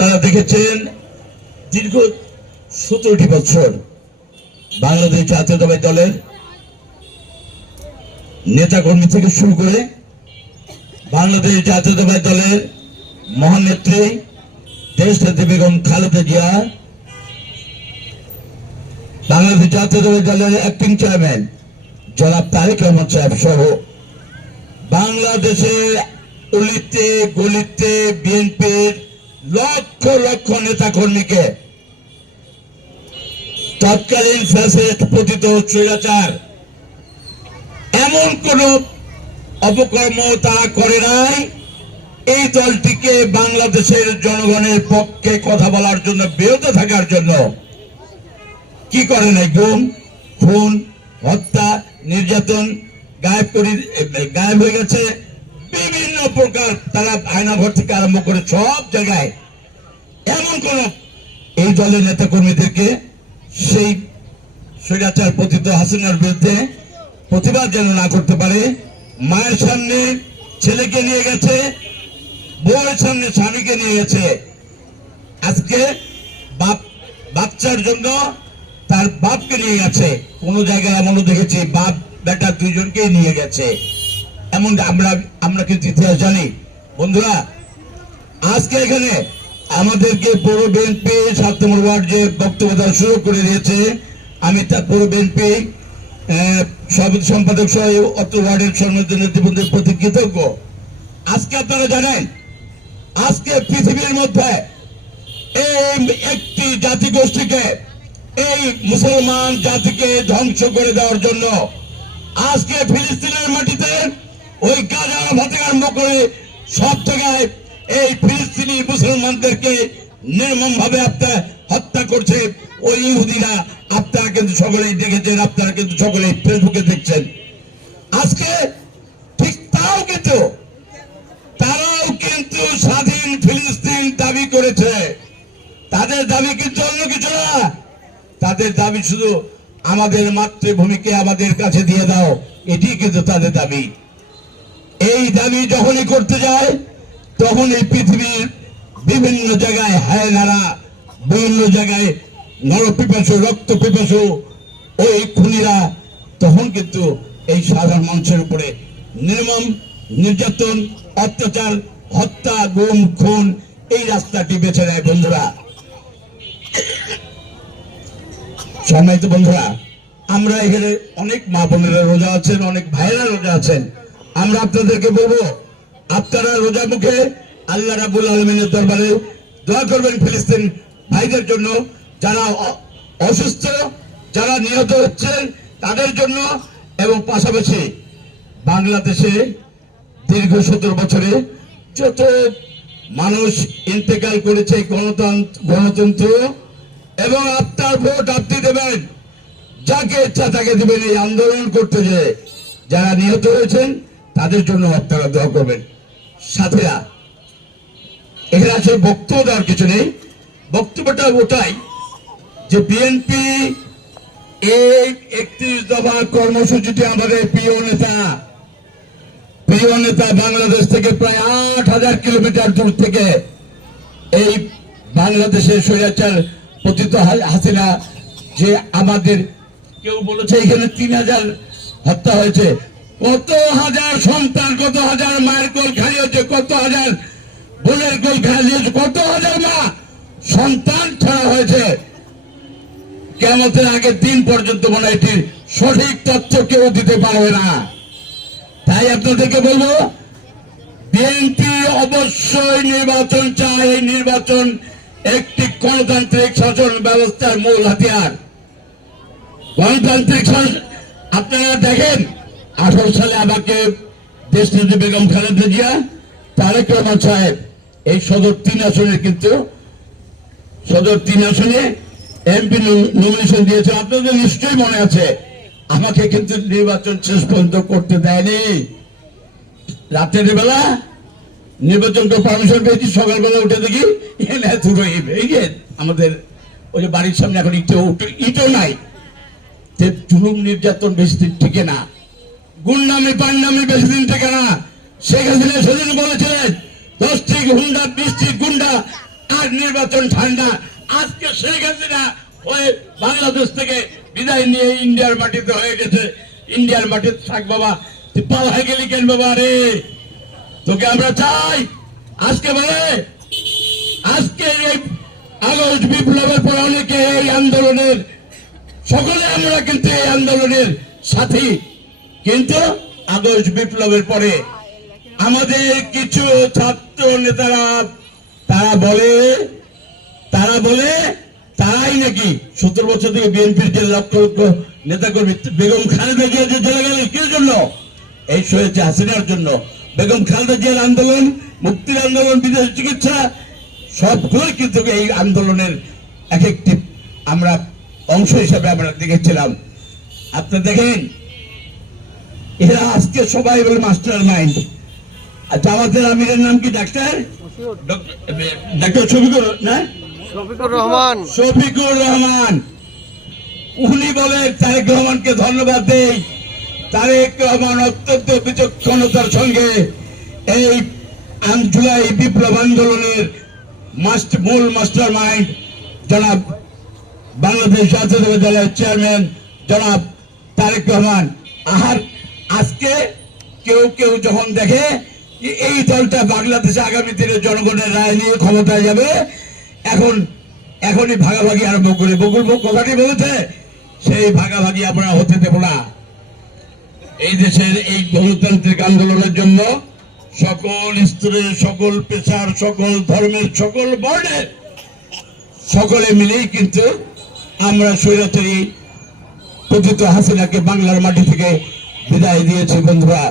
আপনারা দেখেছেন দীর্ঘ সতেরোটি বছর বাংলাদেশ জাতীয়তাবাদী দলের নেতাকর্মী থেকে শুরু করে বাংলাদেশ জাতীয়তাবাদী দলের মহানেত্রী দেশনেত্রী বেগম খালেদা জিয়া, বাংলাদেশ জাতীয়তাবাদী দলের অ্যাক্টিং চেয়ারম্যান জনাব তারেক রহমান সাহেব সহ বাংলাদেশে অলিতে, গলিতে বিএনপির লক্ষ লক্ষ নেতা কর্মীকে তৎকালীন ফ্যাসিস্ট পতিত স্বৈরাচার। এমন কোন অপকর্ম তারা করে নাই। এই দলটিকে বাংলাদেশের জনগণের পক্ষে কথা বলার জন্য বিরত থাকার জন্য কি করে নাই? গুম, খুন, হত্যা, নির্যাতন গায়েব করি গায়েব হয়ে গেছে। বিভিন্ন প্রকার তারা আয়নাঘর থেকে আরম্ভ করে সব জায়গায় এমন কোন এই দলের নেতা কর্মীদেরকে সেই স্বৈরাচার পতিত হাসিনার বিরুদ্ধে প্রতিবাদ যেন না করতে পারে। মায়ের সামনে ছেলেকে নিয়ে গেছে, বউয়ের সামনে স্বামীকে নিয়ে গেছে। আজকে বাপ, বাচ্চার জন্য তার বাপকে নিয়ে গেছে। কোনো জায়গায় এমনও দেখেছি, বাপ, বেটা দুইজনকেই নিয়ে গেছে। এমন আমরা আমরা কিন্তু ইতিহাস জানি। বন্ধুরা, আজকে এখানে আমাদেরকে পৌর বিএনপি সাত ওয়ার্ড যে বক্তব্য দেওয়ার সুযোগ করে দিয়েছে, আমি তার পৌর বিএনপি সভাপতি সম্পাদক সহ অত্র ওয়ার্ডের সম্মানিত নেতৃবৃন্দের প্রতি কৃতজ্ঞ। আজকে আপনারা জানেন, আজকে পৃথিবীর মধ্যে এই একটি জাতিগোষ্ঠীকে এই মুসলমান জাতিকে ধ্বংস করে দেওয়ার জন্য আজকে ফিলিস্তিনের মাটিতে ওই গাজা ভাতে আরম্ভ করে সব জায়গায় এই ফিলিস্তিনি মুসলমানদেরকে নির্মম ভাবে আপনার হত্যা করছে। ওই ইহুদিরা আপনারা কিন্তু সকলেই দেখেছেন, আপনারা কিন্তু সকলেই ফেসবুকে দেখছেন। আজকে ঠিক তাও কিন্তু, তারাও কিন্তু স্বাধীন ফিলিস্তিন দাবি করেছে। তাদের দাবি কিন্তু অন্য কিছু না? তাদের দাবি শুধু আমাদের মাতৃভূমিকে আমাদের কাছে দিয়ে দাও, এটি কিন্তু তাদের দাবি। এই দাবি যখনই করতে যায় তখন এই পৃথিবীর বিভিন্ন জায়গায় হায়নারা, বিভিন্ন জায়গায় নরপিপাসু রক্ত পিপাসু ওই খুনিরা তখন কিন্তু এই সাধারণ মানুষের উপরে নির্মম, নির্যাতন, অত্যাচার, হত্যা, গুম, খুন এই রাস্তাটি বেছে নেয় বন্ধুরা। সম্মানিত বন্ধুরা, আমরা এখানে অনেক মা বোনেরা রোজা আছেন, অনেক ভাইয়েরা রোজা আছেন। আমরা আপনাদেরকে বলব, আপনারা রোজা মুখে আল্লাহ রাবুল আলমিনের দরবারে দোয়া করবেন ফিলিস্তিন ভাইদের জন্য, যারা অসুস্থ, যারা নিহত হচ্ছেন তাদের জন্য এবং পাশাপাশি বাংলাদেশে দীর্ঘ সতেরো বছরে যত মানুষ ইন্তেকাল করেছে গণতন্ত্র গণতন্ত্র, এবং আপনার ভোট আপনি দেবেন, যাকে ইচ্ছা তাকে দেবেন এই আন্দোলন করতে যে, যারা নিহত হয়েছেন তাদের জন্য আপনারা দোয়া করবেন। সাথীরা, এখানে আসলে বক্তব্য দেওয়ার কিছু নেই। বক্তব্যটা ওটাই যে বিএনপি এই একত্রিশ দফা কর্মসূচিটি আমাদের প্রিয় নেতা প্রিয় নেতা বাংলাদেশ থেকে প্রায় আট হাজার কিলোমিটার দূর থেকে এই বাংলাদেশের স্বৈরাচার পতিত হাসিনা যে আমাদের কেউ বলেছে, এখানে তিন হাজার হত্যা হয়েছে। কত হাজার সন্তান, কত হাজার মায়ের কোল খালি হয়েছে কত হাজার বোনের কোল খালি হয়েছে কত হাজার মা সন্তান ছাড়া হয়েছে। কেমতের আগের দিন পর্যন্ত মনে এটির সঠিক তথ্য কেউ দিতে পারবে না। তাই আপনাদেরকে বলব, বিএনপি অবশ্যই নির্বাচন চায়, এই নির্বাচন একটি গণতান্ত্রিক শাসন ব্যবস্থার মূল হাতিয়ার। গণতান্ত্রিক আপনারা দেখেন আঠারো সালে আমাকে দেশনেত্রী বেগম খালেদা জিয়া, তারেক রহমান সাহেব, এই সদর তিন আসনের কিন্তু, সদর তিন আসনে এমপি নমিনেশন দিয়েছে আপনাদের নিশ্চয়ই মনে আছে, আমাকে কিন্তু নির্বাচন শেষ পর্যন্ত করতে দেয়নি। রাতের বেলা নির্বাচন পারমিশন পেয়েছি, সকালবেলা উঠে দেখি দুটো। এই যে আমাদের ওই যে বাড়ির সামনে এখন ইটো ইটো নাই। তে জুলুম নির্যাতন বেশি দিন টিকে না। গুন্ডামি, পান্ডামি বেশি দিন টিকে না। শেখ হাসিনা সেদিন বলেছিলেন দশটি গুন্ডা বিশটি গুন্ডা, আর নির্বাচন ঠান্ডা। আজকে শেখ হাসিনা হয়ে বাংলাদেশ থেকে বিদায় নিয়ে ইন্ডিয়ার মাটিতে হয়ে গেছে। ইন্ডিয়ার মাটিতে থাক বাবা। তুই পালায় গেলি কেন বাবা রে? তোকে আমরা চাই। আজকে বলে, আজকে এই আগস্ট বিপ্লবের পর অনেকে এই আন্দোলনের, সকলে আমরা কিন্তু এই আন্দোলনের সাথী। কিন্তু আগস্ট বিপ্লবের পরে আমাদের কিছু ছাত্র নেতারা, তারা বলে তারা বলে, তারাই নাকি সত্তর বছর থেকে বিএনপির যে লক্ষ লক্ষ নেতা কর্মী বেগম খালেদা জিয়া যে চলে গেলেন কি জন্য? এই হয়েছে হাসিনার জন্য। বেগম খালেদা জিয়ার আন্দোলন, মুক্তির আন্দোলন, বিদেশ চিকিৎসা সবগুলোই কিন্তু এই আন্দোলনের এক একটি আমরা অংশ হিসাবে আমরা দেখেছিলাম। আপনি দেখেন এরা আজকে সবাই বলে মাস্টার মাইন্ড। আর জামাতের আমিরের নাম কি ডাক্তার? ডাক্তার ছবিকুর না? শফিকুর রহমান। শফিকুর রহমান। উনি তারেক রহমানকে ধন্যবাদ দেই। তারেক রহমান অত্যন্ত বিচক্ষণতার সঙ্গে এই জুলাই বিপ্লব আন্দোলনের মাস্ট মূল মাস্টার মাইন্ড জনাব বাংলাদেশ জাতীয় দলের চেয়ারম্যান জনাব তারেক রহমান। আর আজকে কেউ কেউ যখন দেখে এই দলটা বাংলাদেশে আগামী দিনে জনগণের রায় নিয়ে ক্ষমতায় যাবে, এখন এখনই ভাগাভাগি আরম্ভ করে বকুল কথাটি বলেছে সেই ভাগাভাগি আমরা হতে দেব না। এই দেশের এই গণতান্ত্রিক আন্দোলনের জন্য সকল স্তরের সকল পেশার, সকল ধর্মের, সকল বর্ণের সকলে মিলেই কিন্তু আমরা স্বৈরাচারী পতিত হাসিনাকে বাংলার মাটি থেকে বিদায় দিয়েছি বন্ধুরা।